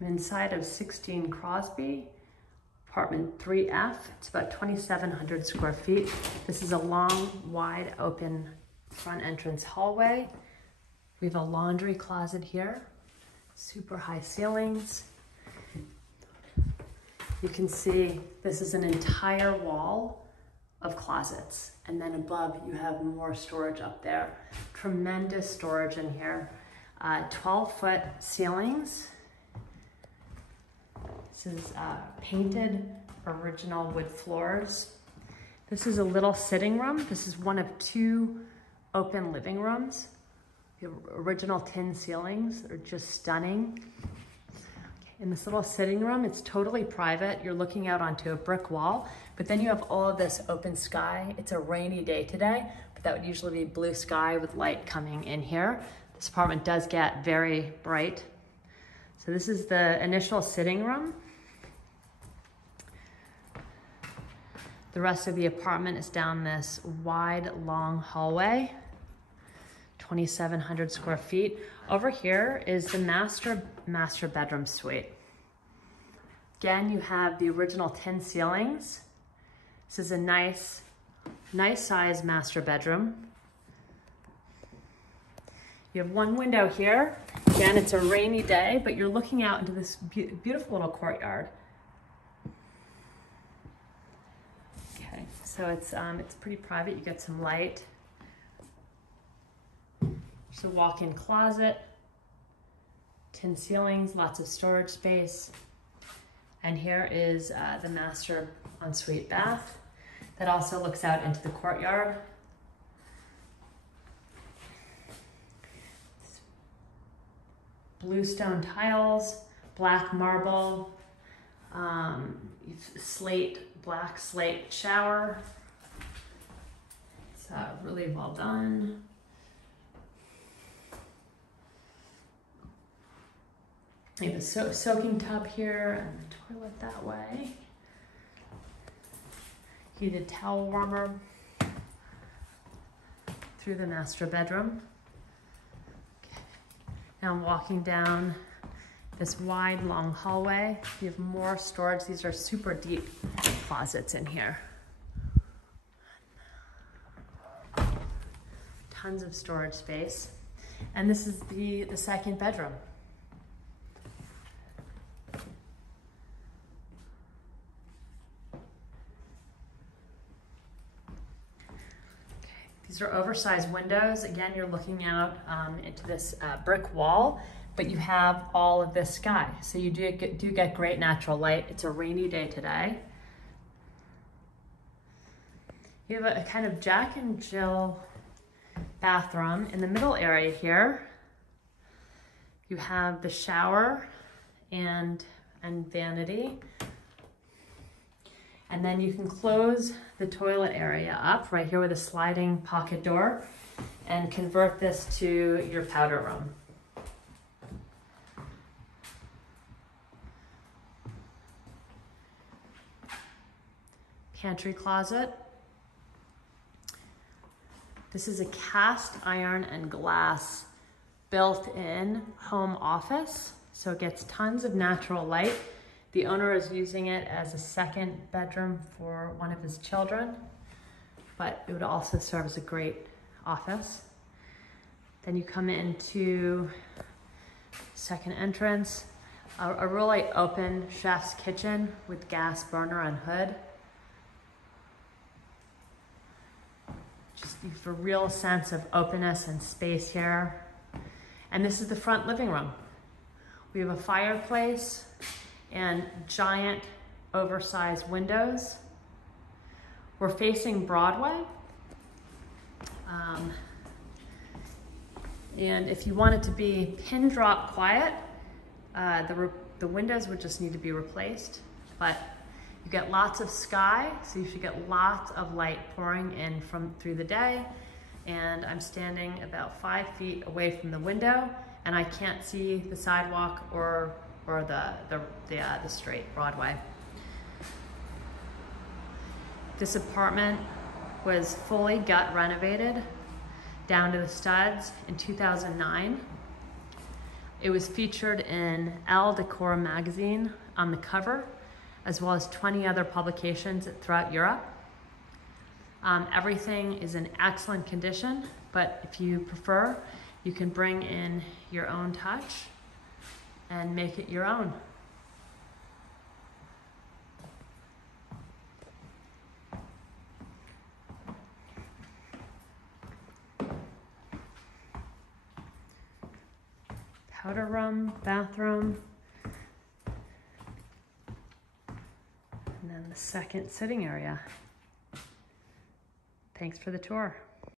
I'm inside of 16 Crosby, apartment 3F. It's about 2,700 square feet. This is a long, wide open front entrance hallway. We have a laundry closet here, super high ceilings. You can see this is an entire wall of closets. And then above you have more storage up there. Tremendous storage in here. 12-foot ceilings. This is painted original wood floors. This is a little sitting room. This is one of 2 open living rooms. The original tin ceilings are just stunning. In this little sitting room, it's totally private. You're looking out onto a brick wall, but then you have all of this open sky. It's a rainy day today, but that would usually be blue sky with light coming in here. This apartment does get very bright. So this is the initial sitting room. The rest of the apartment is down this wide, long hallway, 2,700 square feet. Over here is the master bedroom suite. Again, you have the original tin ceilings. This is a nice size master bedroom. You have one window here. Again, it's a rainy day, but you're looking out into this beautiful little courtyard. Okay, so it's pretty private. You get some light. There's a walk-in closet, tin ceilings, lots of storage space. And here is the master ensuite bath that also looks out into the courtyard. Blue stone tiles, black marble, black slate shower. It's really well done. You have a soaking tub here and the toilet that way. Heated towel warmer through the master bedroom. Okay. Now I'm walking down this wide, long hallway. You have more storage. These are super deep closets in here. Tons of storage space. And this is the second bedroom. These are oversized windows. Again, you're looking out into this brick wall, but you have all of this sky. So you do get great natural light. It's a rainy day today. You have a kind of Jack and Jill bathroom. In the middle area here, you have the shower and vanity. And then you can close the toilet area up right here with a sliding pocket door and convert this to your powder room. Pantry closet. This is a cast iron and glass built-in home office, so it gets tons of natural light. The owner is using it as a second bedroom for one of his children, but it would also serve as a great office. Then you come into second entrance, a really open chef's kitchen with gas burner and hood. Just you have a real sense of openness and space here. And this is the front living room. We have a fireplace and giant oversized windows. We're facing Broadway. And if you want it to be pin drop quiet, the windows would just need to be replaced. But you get lots of sky, so you should get lots of light pouring in through the day. And I'm standing about 5 feet away from the window, and I can't see the sidewalk or the straight Broadway. This apartment was fully gut renovated down to the studs in 2009. It was featured in Elle Decor magazine on the cover, as well as 20 other publications throughout Europe. Everything is in excellent condition, but if you prefer, you can bring in your own touch and make it your own. Powder room, bathroom, and then the second sitting area. Thanks for the tour.